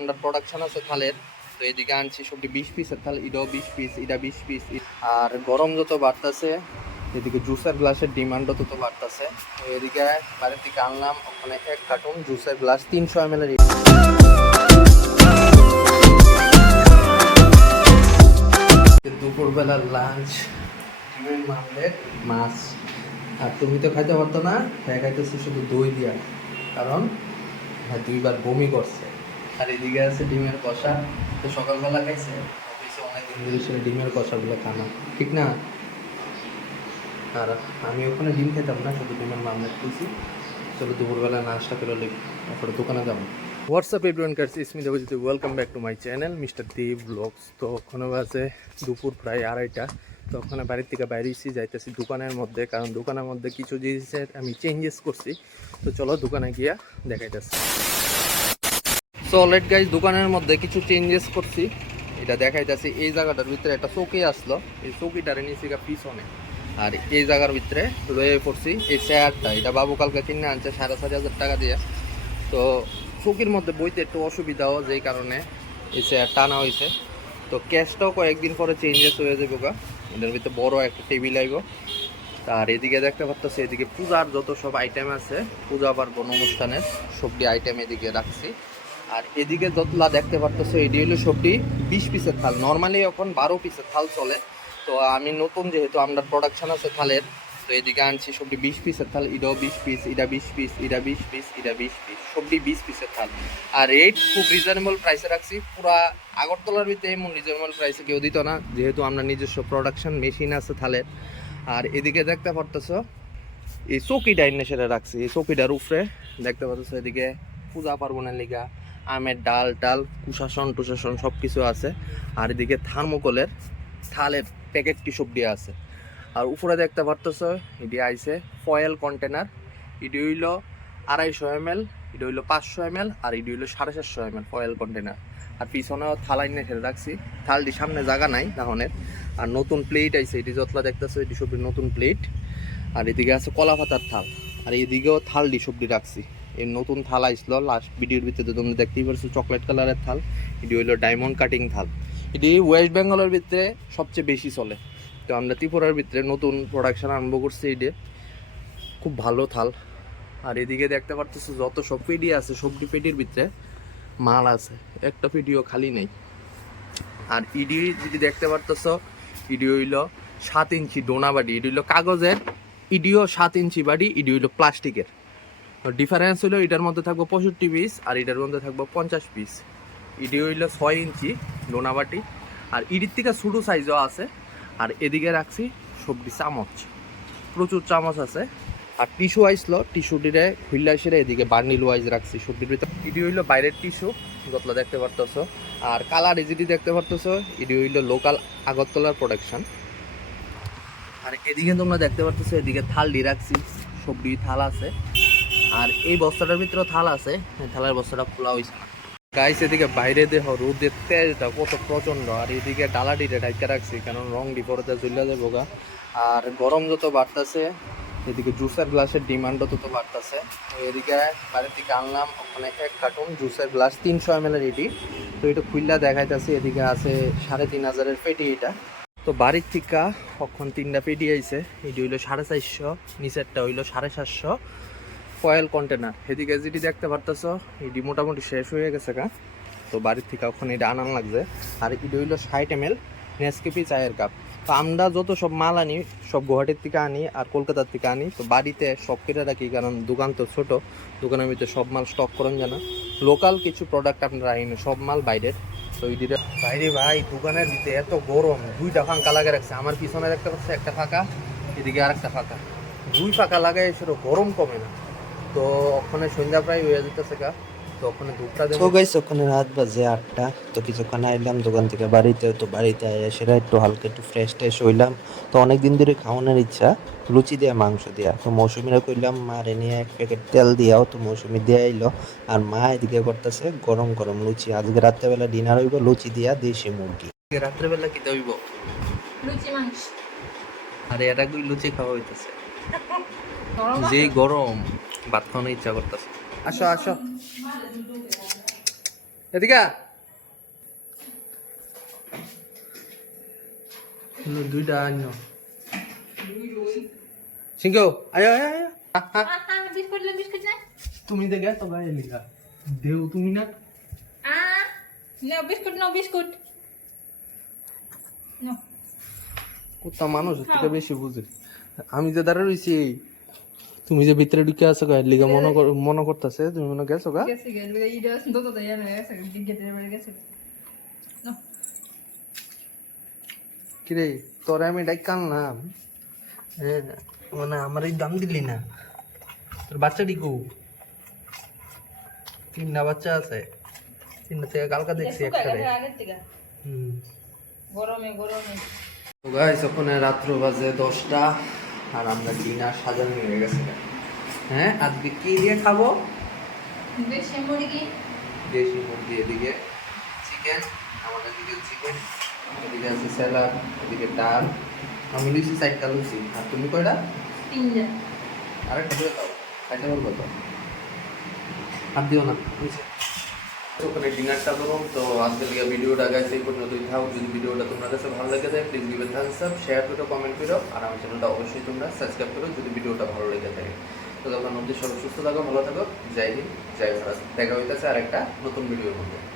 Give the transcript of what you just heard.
আমরা প্রোডাকশন আছে থালের। তো এদিকে আনছি সবটি 20 পিসের থাল, এটাও 20 পিস, এটা 20 পিস। আর গরম যত বাড়তেছে এদিকে জুসের গ্লাসের ডিমান্ডও তত বাড়তেছে। তো এদিকে বাইরের থেকে আনলাম ওখানে 1 কার্টুন জুসের গ্লাস 300 ml এর। দুপুরবেলার লাঞ্চ ডিমের মামলেট মাছ। আর তুমি তো খাইতে পারতো না, হ্যাঁ খাইতেছি শুধু দই দিয়া, কারণ হ্যাঁ 2বার বমি করছে। আর এদিকে আছে ডিমের কষা। তো সকালবেলা খাইছে, অফিসে অনেকদিন ধরে সে ডিমের কষাগুলো খানা ঠিক না। আর আমি ওখানে ডিম খেতাম না, শুধু ডিমের মামলেট খেয়েছি। চলো দুপুরবেলা নাস্তা করে লিখ, তারপরে দোকানে যাবো। হোয়াটসঅ্যাপ এভরিওয়ান, কাছে ইসমি Debjit, welcome back to my channel Mr Dev blogs. তো ওখানে বাজে দুপুর প্রায় 2:30। তো ওখানে বাড়ির থেকে বাইরেছি, যাইতেছি দোকানের মধ্যে, কারণ দোকানের মধ্যে কিছু জিনিসের আমি চেঞ্জেস করছি। তো চলো দোকানে গিয়া দেখাইতেছি। সো অলরেডি গাইজ দোকানের মধ্যে কিছু চেঞ্জেস করছি, এটা দেখাইতেছি। এই জায়গাটার ভিতরে একটা চৌকি আসলো, এই চৌকিটারে নিচে পিছনে। আর এই জায়গার ভিতরে রয়ে পড়ছি এই চেয়ারটা, এটা বাবু কালকে কিনে আনছে 4,500 টাকা দিয়ে। তো চৌকির মধ্যে বইতে একটু অসুবিধাও, যেই কারণে এই চেয়ার টানা হয়েছে। তো ক্যাশটাও কয়েকদিন পরে চেঞ্জেস হয়ে যাবে গা, এটার ভিতরে বড় একটা টেবিল আইব। আর এদিকে দেখতে পাচ্ছি এদিকে পূজার যত সব আইটেম আছে, পূজা পার্বণ অনুষ্ঠানের সবটি আইটেম এদিকে রাখছি। আর এদিকে যতলা দেখতে পারতেছো এটি হলো সবটি 20 পিসের থাল। নর্মালি এখন 12 পিসের থাল চলে। তো আমি নতুন যেহেতু আমরা প্রোডাকশন আছে থালের, তো এদিকে আনছি সবটি 20 পিসের থাল, এটাও 20 পিস, এটা 20 পিস, এটা 20 পিস, এটা 20 পিস, সবটি 20 পিসের থাল। আর রেট খুব রিজনেবল প্রাইসে রাখছি। পুরা আগরতলার ভিতরে এমন রিজনেবল প্রাইসে কেউ দিত না, যেহেতু আমরা নিজস্ব প্রোডাকশন মেশিন আছে থালের। আর এদিকে দেখতে পারতেছো এই চৌকিটা এনে সেটা রাখছি, এই চৌকিটার উপরে দেখতে পাচ্ছ এদিকে পূজা পার্বণের লিগা আমের ডাল টাল কুশাসন টুশাসন সব কিছু আছে। আর এদিকে থার্মোকলের থালের প্যাকেটটি সব দিয়ে আছে। আর উপরে দেখতে পারতেছ এটি আইছে ফয়েল কন্টেনার, এটি হইল 250 ml, এটি হইল 500 ml, আর এটি হইল 450 ml ফয়েল কন্টেনার। আর পিছনেও থালা এনে সেটা রাখছি, থালটি সামনে জায়গা নাই দাহনের। আর নতুন প্লেট আইছে, এটি যতলা দেখতেছো এটি সবটি নতুন প্লেট। আর এদিকে আছে কলা পাতার থাল, আর এদিকেও থাল সবজি রাখছি। এই নতুন থাল আইসলো লাস্ট ভিডিওর ভিতরে তোমরা দেখতেই পারছো, চকলেট কালারের থাল। এটি হইলো ডায়মন্ড কাটিং থাল। এটি ওয়েস্ট বেঙ্গলের ভিতরে সবচেয়ে বেশি চলে। তো আমরা ত্রিপুরার ভিতরে নতুন প্রোডাকশন আরম্ভ করছি, এটি খুব ভালো থাল। আর এদিকে দেখতে পারতেছো যত সব পেটি আছে, সবটি পেটির ভিতরে মাল আছে, একটা পেটিও খালি নেই। আর ইডি যদি দেখতে পারতেছো ইডি হইলো 7 ইঞ্চি ডোনা বাড়ি, ইডি হইলো কাগজের, ইডিও 7 ইঞ্চি বাড়ি, ইডি হইলো প্লাস্টিকের। ডিফারেন্স হইলো এটার মধ্যে থাকবো 65 পিস, আর এটার মধ্যে থাকবো 50 পিস। ইডি হইলো 6 ইঞ্চি ডোনাবাটি। আর ইডির থেকে ছোটো সাইজও আছে। আর এদিকে রাখছি সবজি চামচ, প্রচুর চামচ আছে। আর টিস্যু আইসলো, টিস্যুটিরে খুললা সেরে এদিকে বার্নিল ওয়াইজ রাখছি সবজির ভিতরে। ইডি হইলো বাইরের টিস্যু যতলা দেখতে পারতেছো। আর কালার এজিটি দেখতে পারতেছো, ইডি হইলো লোকাল আগরতলার প্রোডাকশন। আর এদিকে তোমরা দেখতে পারতেছো এদিকে থাল ডি রাখছি, সবজি থাল আছে। আর এই বস্তাটার ভিতরে থাল আছে, থালার বস্তাটা খোলা হয়েছে না গাইস। এদিকে বাইরে দেহ রোদের তেজটা কত প্রচন্ড। আর এদিকে ডালাডিটা ঢাইকা রাখছি, কারণ রং ডিপরতে চলে যাবো গা। আর গরম যত বাড়তেছে এদিকে জুসের গ্লাসের ডিমান্ডও তত বাড়তেছে। তো এদিকে বাড়ির থেকে আনলাম ওখানে 1 কার্টুন জুসের গ্লাস 300 ml এটি। তো এটা খুললা দেখাইতেছি, এদিকে আছে 3500 পেটি এটা। তো বাড়ির থেকে কখন 3টা পেটি আইছে, এটি হইলো 450, নিচেরটা হইলো 750 ফয়েল কন্টেনার। এদিকে যেটি দেখতে পারতেছো এটি মোটামুটি শেষ হয়ে গেছে গা। তো বাড়ির থেকে ওখানে এটা আনান লাগছে। আর এটি হইলো 60 ml নেসকেফি চায়ের কাপ। তো আমরা যত সব মাল আনি সব গুয়াহাটির থেকে আনি আর কলকাতার থেকে আনি। তো বাড়িতে সব কেটে রাখি, কারণ দোকান তো ছোট, দোকানের ভিতরে সব মাল স্টক করেন জানা। লোকাল কিছু প্রোডাক্ট আপনারা আইনি, সব মাল বাইরের। তো এই দুইটা বাইরে ভাই দোকানের ভিতরে এত গরম, 2টা ফাঁকা লাগিয়ে রাখছে। আমার পিছনে দেখতে পাচ্ছে একটা ফাঁকা, এদিকে আর একটা ফাঁকা, 2 ফাঁকা লাগাই সেটা গরম কমে না। তো ওখানে সন্ধ্যা প্রায় হয়ে যেতেছে গা। তো ওখানে ধূপটা দেবো। তো গাইস ওখানে রাত বাজে 8টা। তো কিছুক্ষণ আইলাম দোকান থেকে বাড়িতে। তো বাড়িতে আয়া সেটা একটু হালকা একটু ফ্রেশ ট্রেশ হইলাম। তো অনেকদিন ধরে খাওয়ানোর ইচ্ছা লুচি দিয়া মাংস দিয়া। তো মৌসুমিরা কইলাম মারে নিয়ে 1 প্যাকেট তেল দিয়াও। তো মৌসুমি দিয়ে আইলো। আর মা এদিকে করতেছে গরম গরম লুচি। আজকে রাত্রেবেলা ডিনার হইব লুচি দিয়া দেশি মুরগি। রাত্রেবেলা কি দইব? লুচি মাংস। আরে এটা কি লুচি খাওয়া হইতেছে? যেই গরম ভাত খাওয়ানোর ইচ্ছা করতেছে। আসো আসো। এদিকে দুইটা আনো সিংহ আয় আয় আয় বিস্কুট লে বিস্কুট না তুমি দেখে তো গায়ে লিখা দেও তুমি না নো বিস্কুট নো কোথা মানুষ থেকে বেশি বুঝে আমি যে দাঁড়া রইছি তুমি যে ভিতরে ঢুকে আছো গায়ে লিগা মনে করতেছে তুমি মনে গেছো গা গেছে গেল ইডা দতো দয়া না গেছে গেতে বেড়ে গেছে নো কিরে তোরে আমি ডাক কানলাম হ্যাঁ মানে আমার এই দাম দিলি না তোর বাচ্চাটি কো তিনটা বাচ্চা আছে তিনটা থেকে কালকা দেখছি একটা গরমে তো গাইস ওখানে রাত্র বাজে 10টা আর আমরা ডিনার সাজানো হয়ে গেছে হ্যাঁ আজকে কি দিয়ে খাবো দেশি মুরগি দেশি মুরগি এদিকে চিকেন আমাদের দিকে চিকেন এদিকে আছে স্যালাড এদিকে ডাল আমি লুচি 4টা লুচি আর তুমি কয়টা তিনটা আরেকটা করে দাও খাইতে পারবো তো আর দিও না বুঝছে ওখানে ডিনারটা করো তো আজকে লিগে ভিডিওটা গাইস এই পর্যন্তই থাক যদি ভিডিওটা তোমার কাছে ভালো লাগে থাকে please give a thumbs up share করো কমেন্ট করো আর আমার চ্যানেলটা অবশ্যই তোমরা সাবস্ক্রাইব করো যদি ভিডিওটা ভালো লেগে থাকে তো তোমরা নতুন সবাই সুস্থ থাকো ভালো থাকো জয় হিন্দ জয় ভারত দেখা হইতেছে আরেকটা নতুন ভিডিওর মধ্যে